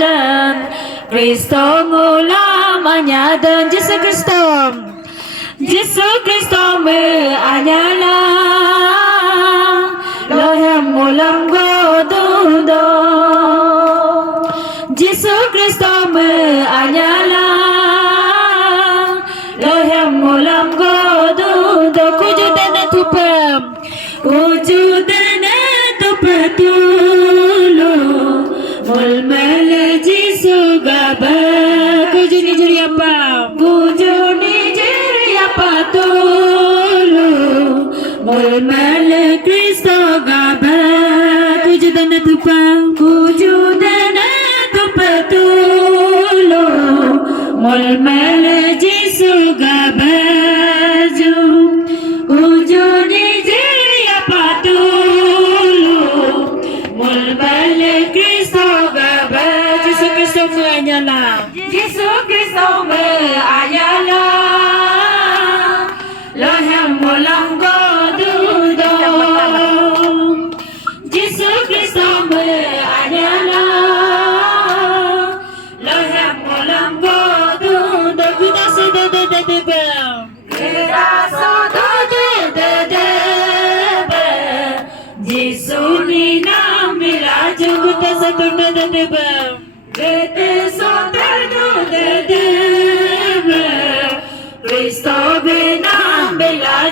dan Kristo ulamanya dan Yesus Kristo meanyala lohem ulam godudo Yesus Kristo meanyala lohem ulam godudo kujudana tupatulu mulmal Yesu gaba kujuni juri apa tulu mulmal Kristo gaba kujudana tupatulu mulmal Yesu gaba kujuni jiri apa tulu mulmal Kristo gaba Yesus Kristo meanyala lohem ulam godudo Yesus Kristo meanyala lohem ulam godudo kita sudah Yesus ni nam bila juta satu